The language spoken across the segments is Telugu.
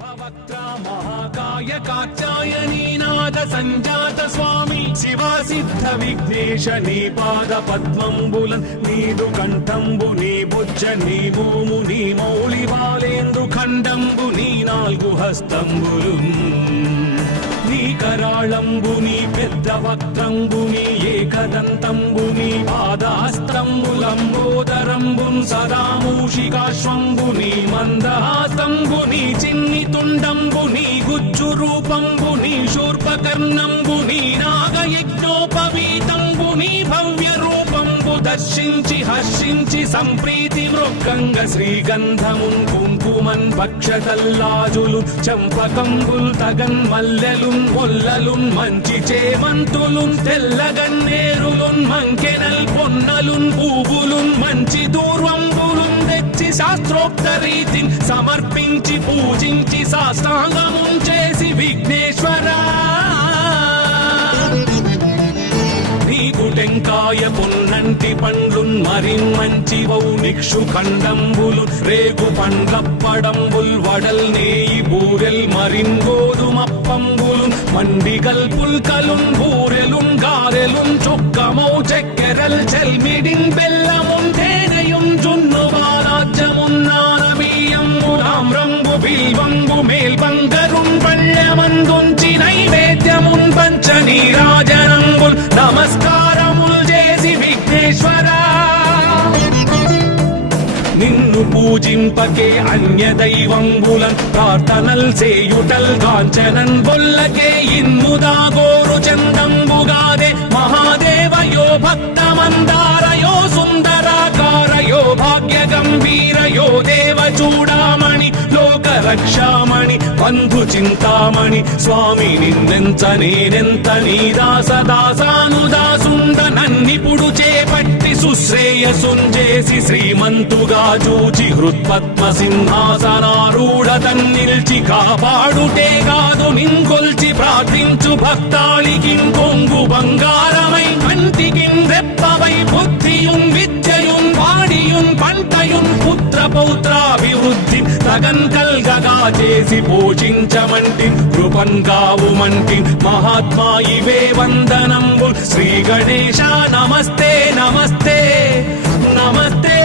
భవక్త్ర మహాకాయ కాచాయనీనాథ సంజాత స్వామి శివా సిద్ధ విఘ్నేశ నీ పాద పద్మంబులన్ నీదు కంఠంబు నీ బుజ్జ నీ భూము నీ మౌళి బాలేందు ఖండంబు నీ నాలుగు హస్తంబులు నీ పెద్ద వక్త్రంబుని ఏకదంతంబుని పాదాస్తంబులంబోదరంబున్ సదా మూషికాశ్వంబు చిన్ని తుండంబుని గుజ్జు రూపంబుని శూర్పకర్ణంబుని నాగయజ్ఞో దర్శించి హర్షించి సంప్రీతి వృక్కంగ శ్రీగంధమున్ కుంకుమన్ భక్షతల్లాజులు చంపకంబుల్ తగన్ మల్లెలున్ మొల్లలున్ మంచి చేమంతులున్ తెల్లగన్నేరులున్ మంకెనల్ పొన్నలున్ పూవులున్ మంచి దూర్వంబులున్ తెచ్చి శాస్త్రోక్త రీతిని సమర్పించి పూజించి సాష్టాంగమున్ చేసి విఘ్నేశ్వరా నీకు టెంకాయ పొన్నంటి పండ్లున్ మరి మంచి నిక్షు ఖండంబులు రేగు పండ్లప్పడంబుల్ వడల్ నేయి బూరెల్ మరిన్ గోధుమప్పంబులు మండి గల్పుల్ కలున్ బూరెలున్ గారెలున్ చొక్కమౌ చెక్కెరల్ చెల్మిడిన్ బెల్లమున్ తేనెయున్ జున్ను బాలాజ్యమున్నానమీయంబు తామ్రంబు బిల్వంబు మేల్బంగరున్ పళ్ళమందుంచి నైవేద్యమున్ పంచ నీరాజనంబుల్ నమస్కారముల్ చేసి విఘ్నేశ్వరా నిన్ను పూజింపకే అన్య దైవంబులన్ ప్రార్థనల్ సేయుటల్ కాంచనన్ బొల్లకే ఇన్ముదా గోరు చందంబుగాదే మహాదేవయో భక్తమందారయో సుందరాకారయో భాగ్య గంభీరయో దేవ చూడామణి లోక రక్షామణి బంధు చింతామణి స్వామి నిన్నెంత నేనెంత నీ దాస దాసానుదాసుండ నన్నిపుడు చేపట్టి సుశ్రేయసుంజేసి శ్రీమంతుగా చూచి హృత్పద్మ సింహాసనారూఢ తన్నిల్చి కాపాడుటే కాదు నింకొల్చి ప్రార్థించు భక్తాళికి కొంగు బంగారమై కంటికిన్ రెప్పవై బుద్ధియున్ విద్యయున్ పంటయున్ పుత్ర పౌత్రాభివృద్ధి తగన్ కల్గగా చేసి పోషించమంటి కృపన్ కావుమంటి. మహాత్మా ఇవే వందనంబు శ్రీ గణేశ నమస్తే నమస్తే నమస్తే.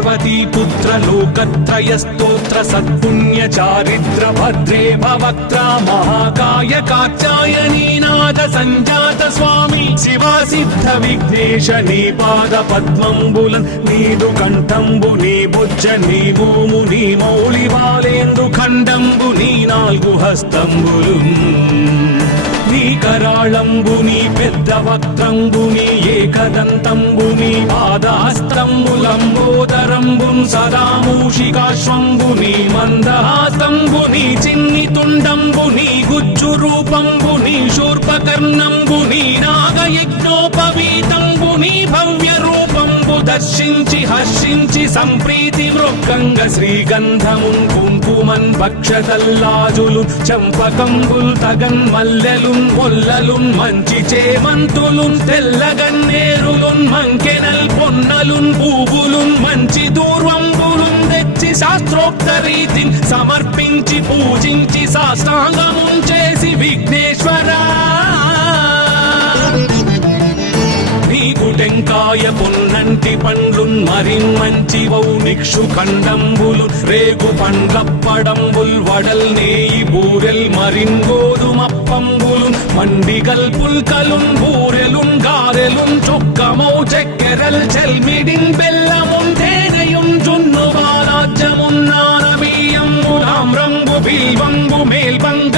శ్రీ పార్వతీ పుత్ర లోకత్రయ స్తోత్ర సత్పుణ్య చారిత్ర భద్రే భవక్త్ర మహాకాయ కాచాయనీనాథ సంజాత స్వామి శివా సిద్ధ విఘ్నేశ నీ పాద పద్మంబులన్ నీదు కంఠంబు నీ బుజ్జ నీ భూము నీ మౌళి బాలేందు ఖండంబు నీ నాలుగు హస్తంబులు నీ కరాళంబుని పెద్ద వక్త్రంబుని ఏకదంతంబుని పాదాస్తంబులంబోదరంబున్ సదా మూషికాశ్వంబు చిన్ని తుండంబుని గుజ్జు రూపంబుని శూర్పకర్ణంబుని నాగయజ్ఞోపవీతంబుని నీ నాగయజ్ఞోపవీతంబు భవ్య రూపంబు దర్శించి హర్షించి సంప్రీతి వృక్కంగ శ్రీగంధమున్ కుంకుమన్ భక్షతల్లాజులు చంపకంబుల్ తగన్ మల్లెలున్ మొల్లలున్ మంచి చేమంతులున్ తెల్లగన్నేరులున్ మంకెనల్ పొన్నలున్ పూవులున్ మంచి దూర్వంబులున్ తెచ్చి శాస్త్రోక్త రీతిని సమర్పించి పూజించి సాష్టాంగమున్ చేసి విఘ్నేశ్వరా. పొన్నంటి పండ్లున్ మరి మంచి నిక్షు ఖండంబులు రేగు పండ్లప్పడంబుల్ వడల్ నేయి బూరెల్ మరిన్ గోధుమప్పంబులు మండి గల్పుల్ కలున్ బూరెలున్ గారెలున్ చొక్కమౌ చెక్కెరల్ చెల్మిడిన్ బెల్లమున్ తేనెయున్ జున్ను బాలాజ్యమున్నానమీయంబు తామ్రంబు బిల్వంబు మేల్బంగరున్ పళ్ళమందున్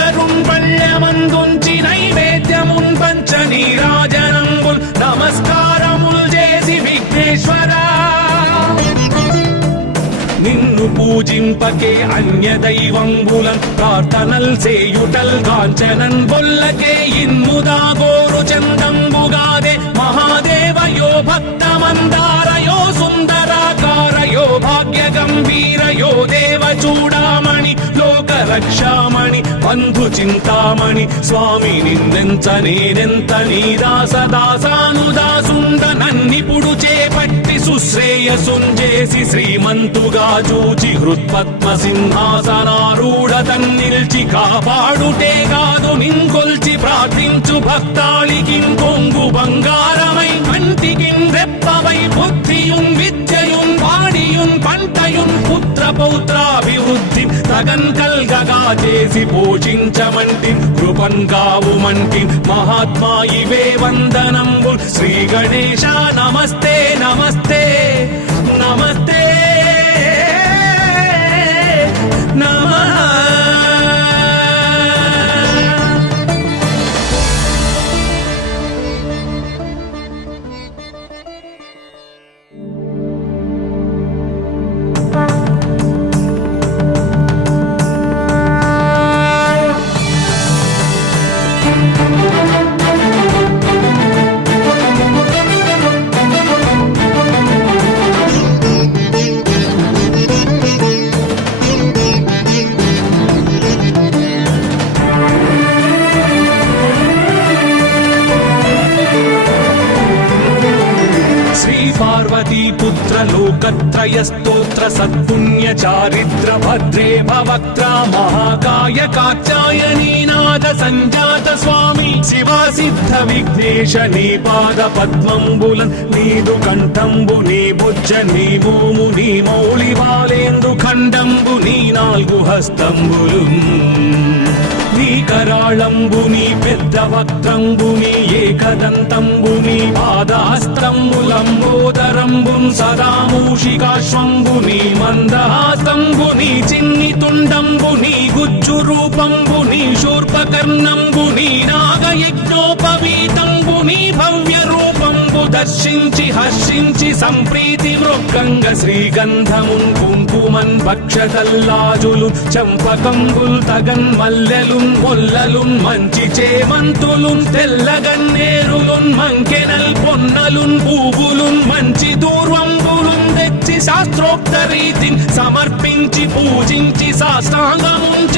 పూజింపకే అన్య దైవంబులం ప్రార్థనల్ సేయుటల్ కాంచనన్ బొల్లకే ఇన్ముదా గోరు చందంబుగాదే మహాదేవయో భక్త మందారయో సుందరా గంభీరయో దేవ చూడామణి లోక రక్షామణి బంధు చింతామణి స్వామి నిన్నెంత నేనెంత నీ దాస దాసానుదాసుండ నన్నిపుడు చేపట్టి సుశ్రేయసుంజేసి శ్రీమంతుగా చూచి హృత్పద్మ సింహాసనారూఢ తన్నిల్చి కాపాడుటే కాదు నింకొల్చి ప్రార్థించు భక్తాళికి కొంగు బంగారమై కంటికి రెప్పవై బుద్ధియుం విద్యయు పంటయున్ పంటయున్ పుత్ర పౌత్రాభివృద్ధి తగన్ కల్గగా చేసి పోషించమంటి కృపన్ కావుమంటి మహాత్మా ఇవే వందనంబుల్. శ్రీ గణేశ నమస్తే నమస్తే నమస్తే. పార్వతీ పుత్ర లోకత్రయ స్తోత్ర సత్పుణ్య చారిత్ర భద్రే భవక్త్ర మహాకాయ కాచాయనీనాథ సంజాత స్వామి శివా సిద్ధ విఘ్నేశ నీ పాద పద్మంబులన్ నీదు కంఠంబు నీ బుజ్జ నీ భూము నీ మౌళి బాలేందు ఖండంబు నీ నాలుగు హస్తంబులు నీ కరాళంబుని పెద్ద వక్త్రంబుని ఏకదంతంబుని పాదాస్తంబులంబోదరంబున్ సదా మూషికాశ్వంబుని మందహాస్తంబుని చిన్ని తుండంబుని గుజ్జు రూపంబుని శూర్పకర్ణంబుని నాగయజ్ఞోపవీతంబుని భవ్య రూప దర్శించి హర్షించి సంప్రీతి మృక్కంగ శ్రీగంధమున్ కుంకుమన్ భక్షతల్లాజులు చంపకంగుల్ తగన్ మల్లెలున్ మొల్లలున్ మంచి చేమంతులున్ తెల్లగన్నేరులున్ మంకెనల్ పొన్నలున్ పూవులున్ మంచి దూర్వంబులున్ తెచ్చి శాస్త్రోక్త రీతిని సమర్పించి పూజించి సాష్టాంగమున్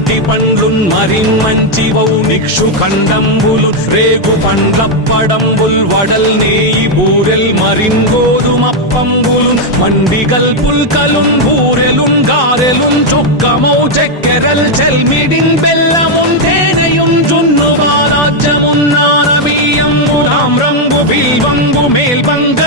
పొన్నంటి పండ్లున్ మరి మంచి నిక్షు ఖండంబులు రేగు పండ్లప్పడంబుల్ వడల్ నేయి బూరెల్ మరిన్ గోధుమప్పంబులు మండిగల్ పుల్కలున్ బూరెలున్ గారెలున్ చొక్కమౌ చెక్కెరల్ చెల్మిడిన్ బెల్లమున్ తేనెయున్ జున్ను బాలాజ్యమున్నానబీయము రామ్రంగు బిల్వంగు మేల్బంగరున్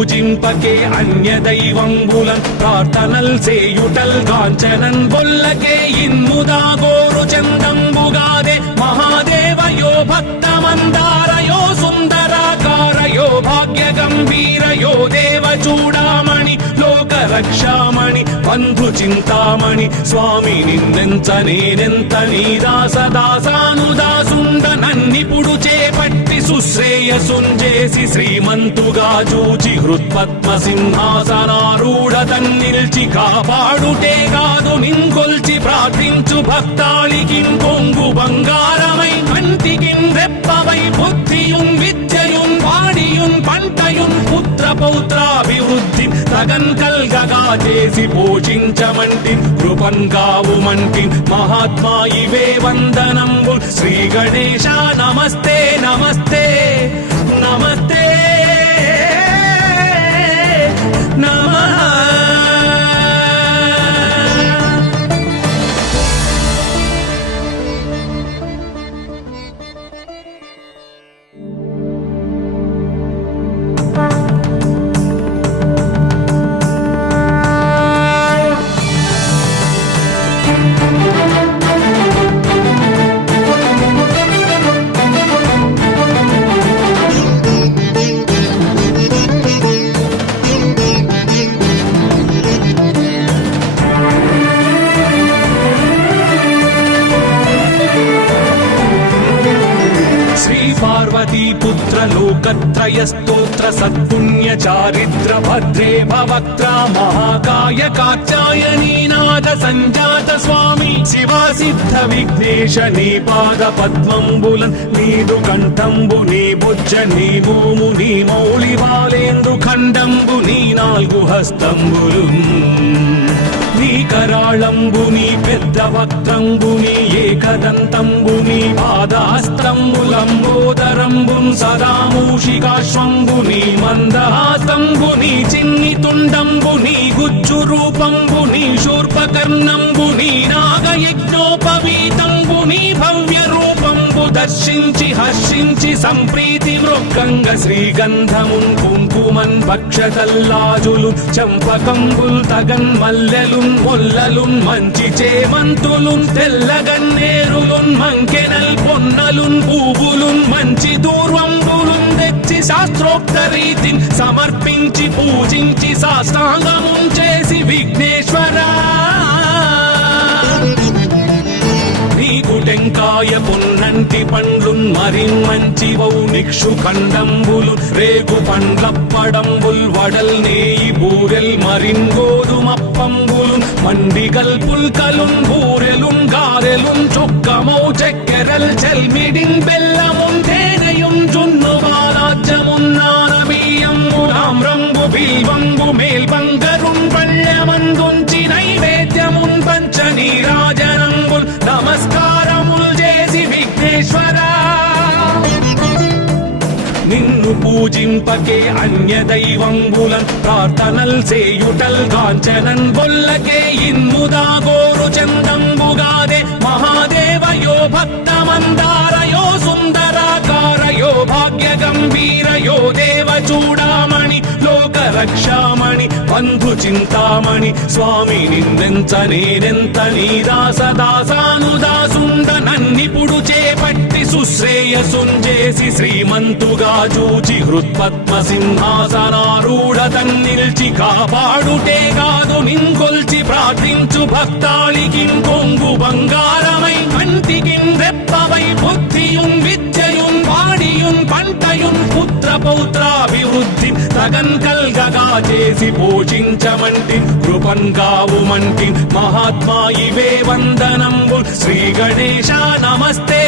పూజింపకే అన్య దైవంబులన్ ప్రార్థనల్ సేయుటల్ కాంచనన్ బొల్లకే ఇన్ముదా గోరు చందంబుగాదే మహాదేవయో భక్తమందారయో సుందరాకారయో భాగ్య గంభీరయో దేవ చూడామణి లోక రక్షామణి బంధు చింతామణి స్వామి నిన్నెంత నేనెంత నీ దాస దాసానుదాసుండ సుశ్రేయసుంజేసి శ్రీమంతుగా చూచి హృత్పద్మ సింహాసనారూఢ తన్నిల్చి కాపాడుటే కాదు నింకొల్చి ప్రార్థించు భక్తాళికి కొంగు బంగారమై కంటికి రెప్పవై బుద్ధియుం విద్య వాడియుం పంటయుం పుత్ర పౌత్రాభివృద్ధి తగన్ కల్గగా చేసి పోషించమంటి కృపన్ కావుమంటి మహాత్మా ఇవే వందనంబు శ్రీ గణేశ నమస్తే నమస్తే నమస్తే. లోకత్రయ స్తోత్ర సత్పుణ్య చారిత్ర భద్రే భవక్త్ర మహాకాయ కాచాయనీనాథ సంజాత స్వామి శివా సిద్ధ విఘ్నేశ నీ పాద పద్మంబులన్ నీదు కంఠంబు నీ బుజ్జ నీ మోము నీ మౌళి బాలేందు ఖండంబు నీ నాలుగు హస్తంబులు నీ కరాళంబుని పెద్ద వక్త్రంబుని ఏకదంతంబుని పాదాస్త్రంబులంబోదరంబున్ సదా మూషికాశ్వంబుని చిన్ని తుండంబుని గుజ్జు రూపంబుని శూర్పకర్ణంబుని నాగయజ్ఞోపవీతంబుని భవ్య రూప రూపంబు దర్శించి హర్షించి సంప్రీతి మృక్కంగ శ్రీగంధమున్ కుంకుమన్ భక్షతల్లాజులు చంపకంబుల్ తగన్ మల్లెలున్ మొల్లలున్ మంచి చేమంతులున్ తెల్లగన్నేరులున్ మంకెనల్ పొన్నలున్ పూవులున్ మంచి దూర్వంబులున్ తెచ్చి శాస్త్రోక్త రీతిని సమర్పించి పూజించి సాష్టాంగము పొన్నంటి పండ్లున్ మరిన్ మంచివౌ నిక్షు ఖండంబులు రేగు పండ్లప్పడంబుల్ వడల్ నేయి బూరెల్ మరిన్ గోధుమప్పంబులు మండిగల్ పుల్కలున్ బూరెలున్ గారెలున్ చొక్కమౌ చెక్కెరల్ చెల్మిడిన్ బెల్లమున్ తేనెయున్ నిన్ను పూజింపకే అన్య దైవంబులన్ ప్రార్థనల్ సేయుటల్ కాంచనన్ బొల్లకే ఇన్ముదా గోరు చందంబుగాదే మహాదేవయో భక్తమందారయో సుందరాకారయో భాగ్య గంభీరయో దేవ చూడామణి లోక రక్షామణి బంధు చింతామణి స్వామి నిందెంత నేనెంత నీ దాస దాసానుదాసుండ నన్నిపుడు చేపట్టి సుశ్రేయసుంజేసి శ్రీమంతుగా చూచి హృత్పద్మ సింహాసనారూఢ తన్నిల్చి కాపాడుటే కాదు నింకొల్చి ప్రార్థించు భక్తాళికి కొంగు బంగారమై కంటికి రెప్పవై బుద్ధియున్ విద్యయున్ పంటయున్ పుత్ర పౌత్రాభివృద్ధి తగన్ కల్గగా చేసి పోషించమంటి కృపన్ కావుమంటి మహాత్మా ఇవే వందనంబు శ్రీ గణేశ నమస్తే.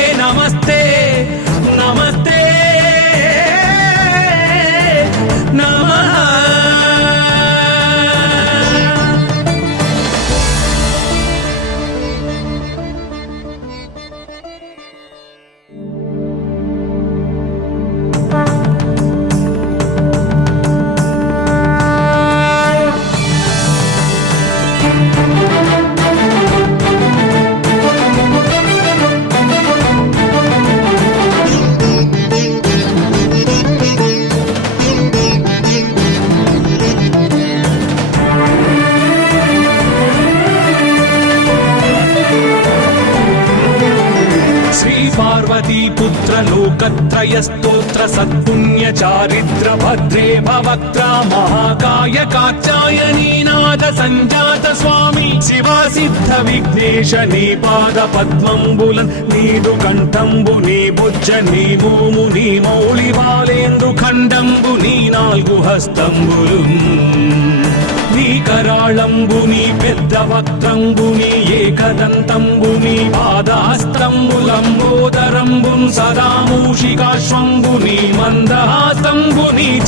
లోకత్రయ స్తోత్ర సత్పుణ్య చారిత్ర భద్రే భవక్త్ర మహాకాయ కాచాయనీనాథ సంజాత స్వామి శివా సిద్ధ విఘ్నేశ నీ పాద పద్మంబులన్ నీదు కంఠంబు నీ బుజ్జ నీ మోము నీ మౌళి బాలేందు ఖండంబు నీ నాలుగు హస్తంబులు నీ కరాళంబుని పెద్ద వక్త్రంబుని ఏకదంతంబుని పాదాస్త్రంబులంబోదరంబున్ సదా మూషికాశ్వంబుని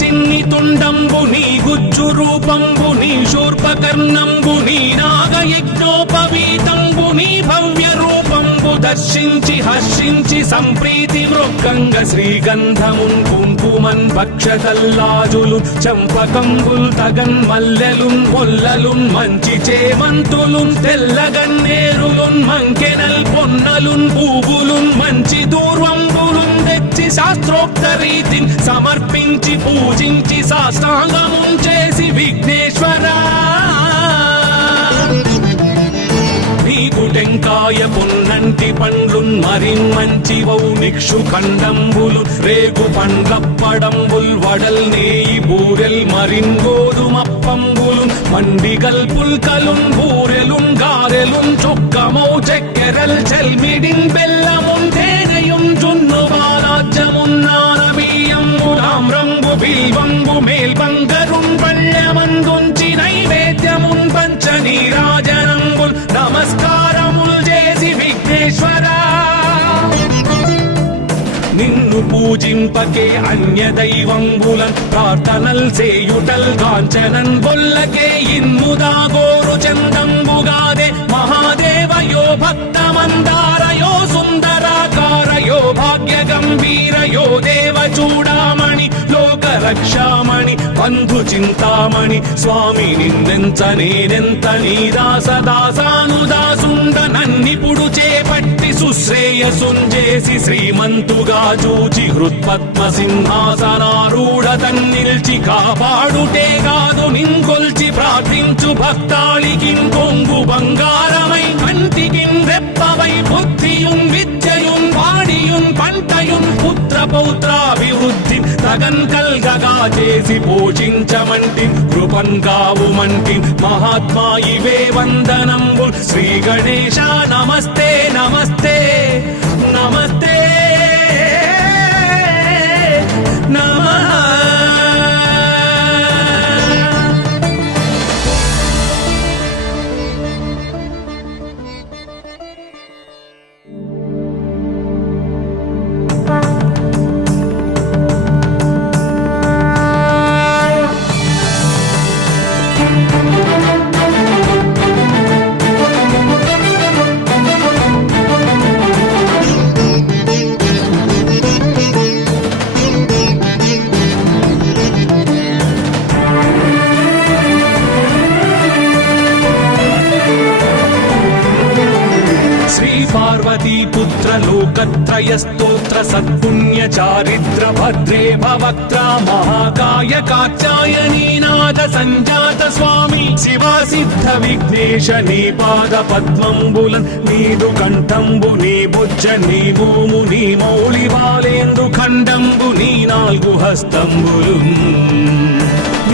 చిన్ని తుండంబుని గుజ్జు రూపంబుని శూర్పకర్ణంబుని నాగయజ్ఞోపవీతంబుని భవ్య రూపంబు దర్శించి హర్షించి సంప్రీతి మృక్కంగ శ్రీగంధమున్ కుంకుమన్ భక్షతల్లాజులు చంపకంబుల్ తగన్ మల్లెలున్ మొల్లలున్ మంచి చేమంతులున్ తెల్లగన్నేరులున్ మంకెనల్ పొన్నలున్ పూవులున్ మంచి దూర్వంబులున్ తెచ్చి శాస్త్రోక్త రీతిని సమర్పించి పూజించి సాష్టాంగమున్ చేసి విఘ్నేశ్వరా టెంకాయ పొన్నంటి పండ్లున్ మరిన్ మంచివౌ నిక్షు ఖండంబులు రేగు పండ్లప్పడంబుల్ వడల్ నేయి బూరెల్ మరిన్ గోధుమప్పంబులు మండిగల్ పుల్కలున్ బూరెలున్ గారెలున్ చొక్కమౌ చెక్కెరల్ చెల్మిడిన్ బెల్లము. పూజింపకే అన్య దైవంబులన్ ప్రార్థనల్ చేయుటల్ కాంచనన్ బొల్లకే ఇన్ముదా గోరు చందంబుగాదే మహాదేవయో భక్తమందారయో సుందరాకారయో భాగ్య గంభీరయో దేవ చూడామణి లోక రక్షామణి బంధు చింతామణి స్వామి నిందెంత నేనెంత నీ దాస దాసానుదాసుండ నన్నిపుడు చే ఎత్తి సుశ్రేయసుంజేసి శ్రీమంతుగా చూచి హృత్పద్మ సింహాసనారూఢతన్ నిల్చి కాపాడుటే కాదు నింకొల్చి ప్రార్థించు భక్తాళికి కొంగు బంగారమై కంటికిం రెప్పవై బుద్ధియుం విద్య పంటయున్ పుత్ర పౌత్రాభివృద్ధి తగన్ కల్గగా చేసి పోషించమంటి కృపం కావుమంటి. మహాత్మా ఇవే వందనంబు శ్రీ గణేశ నమస్తే నమస్తే నమస్తే. లోకత్రయ స్తోత్ర సత్పుణ్య చారిత్ర భద్రే భవక్త్ర మహాకాయ కాచాయనీనాథ సంజాత స్వామి శివా సిద్ధ విఘ్నేశ నీ పాద పద్మంబులన్ నీదు కంఠంబు నీ బుజ్జ నీ భూము నీ మౌళి బాలేందు ఖండంబు నీ నాలుగు హస్తంబులు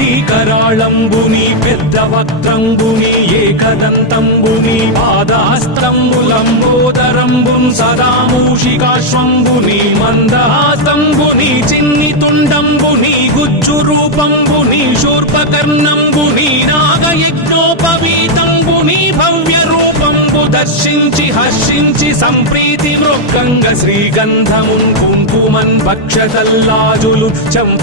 నీ కరాళంబుని పెద్ద వక్త్రంబుని ఏకదంతంబుని పాదాస్తంబులంబోదరంబుం సదామూషికాశ్వంబుని మూషికాశ్వంబుని మందహాసంబుని చిన్ని తుండంబుని గుజ్జు రూపంబుని శూర్పకర్ణంబుని నాగయజ్ఞోపవీతంబుని భవ్య రూపంబు దర్శించి హర్షించి సంప్రీతి మృక్కంగ శ్రీగంధమున్ కుంకుమన్ భక్షతల్లాజులు చంప